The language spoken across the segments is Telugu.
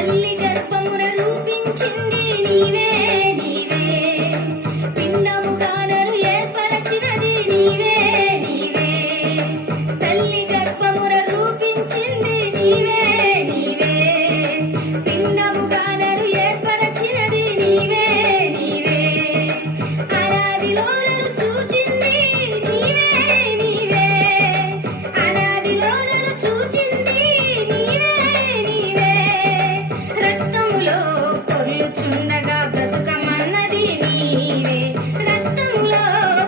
తల్లి గర్భమున రూపించింది నీవే నీవే, పిండముగా నన్ను ఏర్పరచినది నీవే నీవే, తల్లి గర్భమున రూపించింది నీవే నీవే, పిండముగా నన్ను ఏర్పరచినది నీవే నీవే, అనాదిలో నన్ను చూచింది నీవే నీవే, అనాదిలో నన్ను చూచింది నీవే నీవే, రక్తములో పొర్లుచుండగా బ్రతుకమన్నది నీవే, రక్తములో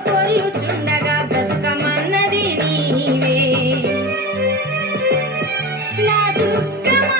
పొర్లుచుండగా బ్రతుకమన్నది నీవే, నా దుర్గమ